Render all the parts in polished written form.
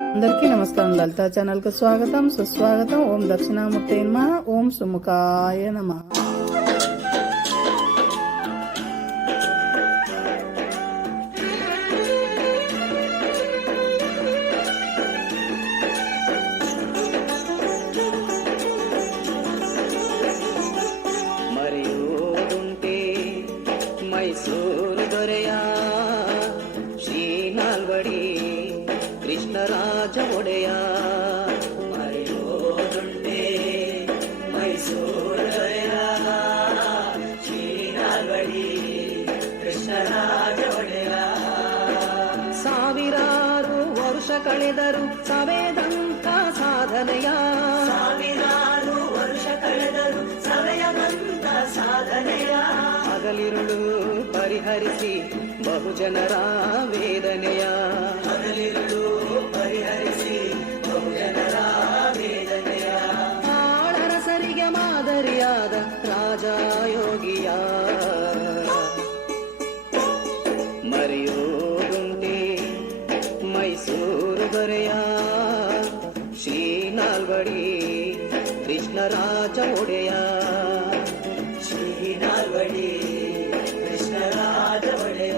అందరికీ నమస్కారం. లలితా ఛానల్ కు స్వాగతం, సుస్వాగతం. ఓం దక్షిణామూర్తి నమః. ఓం సుముఖాయ నమః. ಮೈಸೂರು ದೊರೆಯ ಶ್ರೀ ನಾಲ್ವಡಿ ಕೃಷ್ಣರಾಜ ಒಡೆಯ ಮರೆಯೋದುಂಟೆ ಮೈಸೂರು ದೊರೆಯ ಶ್ರೀ ನಾಲ್ವಡಿ ಕೃಷ್ಣರಾಜ ಒಡೆಯ. ಸಾವಿರಾರು ವರುಷ ಕಳೆದರು ಸವೆದಂತ ಸಾಧನೆಯ, ಸಾವಿರಾರು ವರುಷ ಕಳೆದರು ಸವೆಯದಂತ ಸಾಧನೆಯ. ಹಗಲಿರುಳು ಪರಿಹರಿಸಿ ಬಹುಜನರ ವೇದನೆಯ, ಹಗಲಿರುಳು ಪರಿಹರಿಸಿ ಬಹುಜನರ ವೇದನೆಯ. ಆಳರಸರಿಗೆ ಮಾದರಿಯಾದ ರಾಜಯೋಗಿಯ ಮರೆಯೋದುಂಟೆ ಮೈಸೂರು ದೊರೆಯ ಶ್ರೀ ನಾಲ್ವಡಿ ಕೃಷ್ಣರಾಜ ಒಡೆಯ. ಶ್ರೀ ನಾಲ್ವಡಿ ಕೃಷ್ಣರಾಜ ಒಡೆಯ.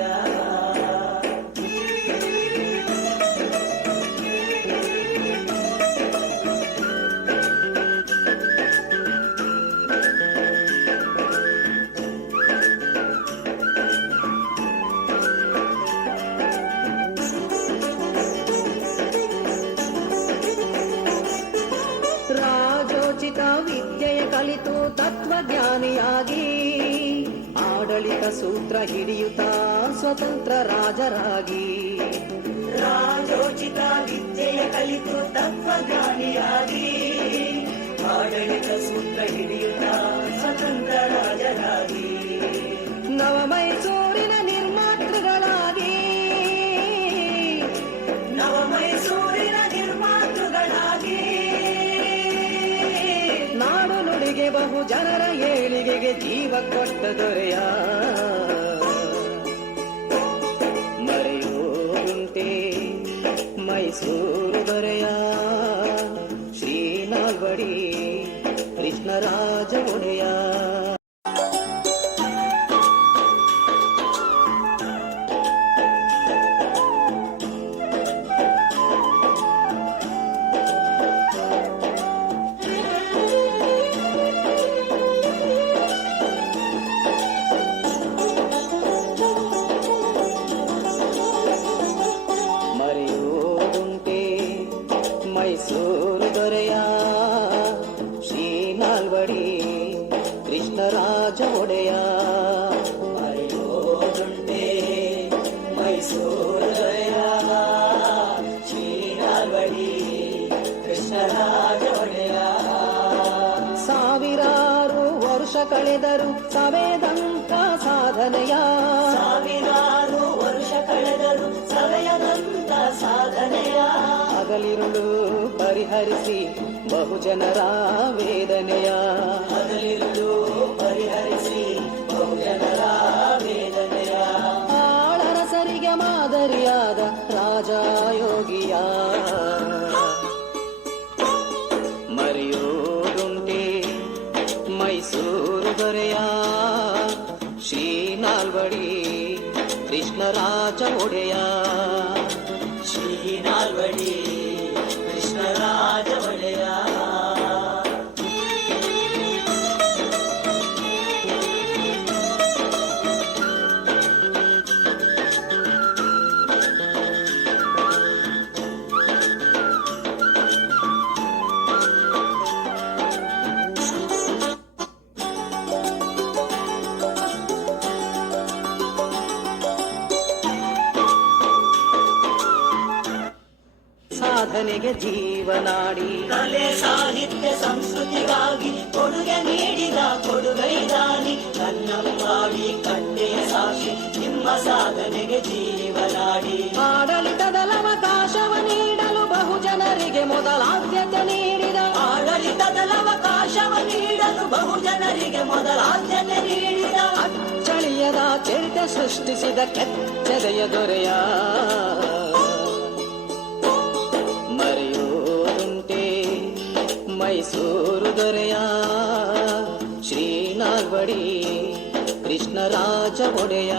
ರಾಜೋಚಿತ ವಿದ್ಯೆಯ ಕಲಿತು ತತ್ವಜ್ಞಾನಿಯಾಗಿ ಆಡಳಿತ ಸೂತ್ರ ಹಿಡಿಯುತ್ತಾ ಸ್ವತಂತ್ರ ರಾಜರಾಗಿ. ರಾಜೋಚಿತ ವಿದ್ಯೆಯ ಕಲಿತು ತತ್ವಜ್ಞಾನಿಯಾಗಿ ಆಡಳಿತ ಸೂತ್ರ ಹಿಡಿಯುತ್ತಾ ಸ್ವತಂತ್ರ ರಾಜರಾಗಿ. ನವ ಮೈಸೂರಿನ ನಿರ್ಮಾತೃಗಳಾಗಿ, ನವ ಮೈಸೂರಿನ ನಿರ್ಮಾತೃಗಳಾಗಿ ನಾಡು ನುಡಿಗೆ ಬಹು ಜನರ ಏಳಿಗೆಗೆ ಜೀವ ಕೊಟ್ಟ ದೊರೆಯ ಮರೆಯೋದುಂಟೆ ಮೈಸೂರು ದೊರೆಯ ಶ್ರೀ ನಾಲ್ವಡಿ ಕೃಷ್ಣರಾಜ ಒಡೆಯ. ಮೈಸೂರು ದೊರೆಯ ಶ್ರೀ ನಾಲ್ವಡಿ ಕೃಷ್ಣರಾಜ ಒಡೆಯ ಮರೆಯೋದುಂಟೆ ಮೈಸೂರು ದೊರೆಯ ಶ್ರೀ ನಾಲ್ವಡಿ ಕೃಷ್ಣರಾಜ ಒಡೆಯ. ಸಾವಿರಾರು ವರುಷ ಕಳೆದರು ಸವೆದಂತ ಸಾಧನೆಯ, ಸಾವಿರಾರು ವರುಷ ಕಳೆದರು ಸವೆಯದಂತ ಸಾಧನೆಯ. ಹಗಲಿರುಳು ಪರಿಹರಿಸಿ ಬಹುಜನರ ವೇದನೆಯ, ಹಗಲಿರುಳು ಪರಿಹರಿಸಿ ಬಹುಜನರ ವೇದನೆಯ. ಆಳರಸರಿಗೆ ಮಾದರಿಯಾದ ರಾಜಯೋಗಿಯ ಮರೆಯೋದುಂಟೆ ಮೈಸೂರು ದೊರೆಯ ಶ್ರೀ ನಾಲ್ವಡಿ ಕೃಷ್ಣರಾಜ ಒಡೆಯ. ಶ್ರೀ ನಾಲ್ವಡಿ ಕೃಷ್ಣರಾಜ ಒಡೆಯ. ಸಾಧನೆಗೆ ಜೀವನಾಡಿ ಕಲೆ ಸಾಹಿತ್ಯ ಸಂಸ್ಕೃತಿಗಾಗಿ ಕೊಡುಗೆ ನೀಡಿದ ಕೊಡುಗೈದಾನಿ ಕನ್ನಂಬಾಡಿ ಕಟ್ಟೆಯ ಸಾಕ್ಷಿ ನಿಮ್ಮ ಸಾಧನೆಗೆ ಜೀವನಾಡಿ. ಆಡಳಿತದ ಅವಕಾಶವ ನೀಡಲು ಬಹುಜನರಿಗೆ ಮೊದಲ ಆದ್ಯತೆ ನೀಡಿದ, ಆಡಳಿತದ ಅವಕಾಶವ ನೀಡಲು ಬಹುಜನರಿಗೆ ಮೊದಲ ಆದ್ಯತೆ ನೀಡಿದ. ಅಚ್ಚಳಿಯದ ಚರಿತೆ ಸೃಷ್ಟಿಸಿದ ಕೆಚ್ಚೆದೆಯ ದೊರೆಯ ಕಾವಡಿ ಕೃಷ್ಣರಾಜ ಒಡೆಯ.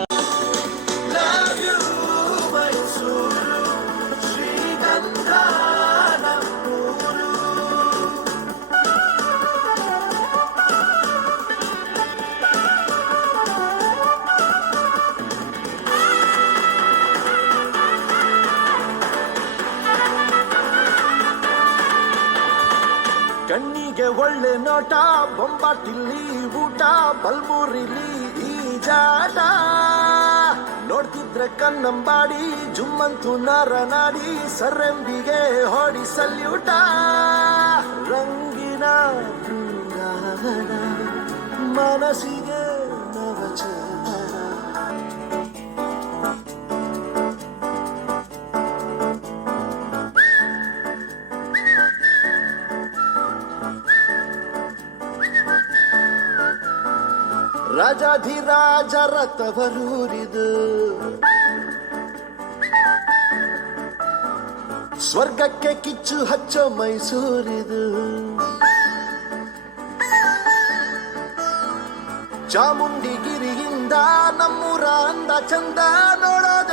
ಕಣ್ಣಿಗೆ ಒಳ್ಳೆ ನೋಟ, ಬೊಂಬಾಟಿಲ್ಲಿ ಊಟ, ಬಲ್ಮೂರಿಲಿ ಈಜಾಟ, ನೋಡ್ತಿದ್ರೆ ಕನ್ನಂಬಾಡಿ ಜುಮ್ಮಂತು ನರನಾಡಿ, ಸರಂಬಿಗೆ ಹೊಡಿ ಸಲ್ಯೂಟ, ರಂಗಿನ ಬೃಂದಾವನ ಮನಸ್ಸಿಗೆ ನವಚೇತನ. ರಾಜಾಧಿರಾಜ ರಥವರೂರಿದು, ಸ್ವರ್ಗಕ್ಕೆ ಕಿಚ್ಚು ಹಚ್ಚೋ ಮೈಸೂರಿದು, ಚಾಮುಂಡಿಗಿರಿಯಿಂದ ನಮ್ಮೂರ ಅಂದ ಚಂದ ನೋಡೋದು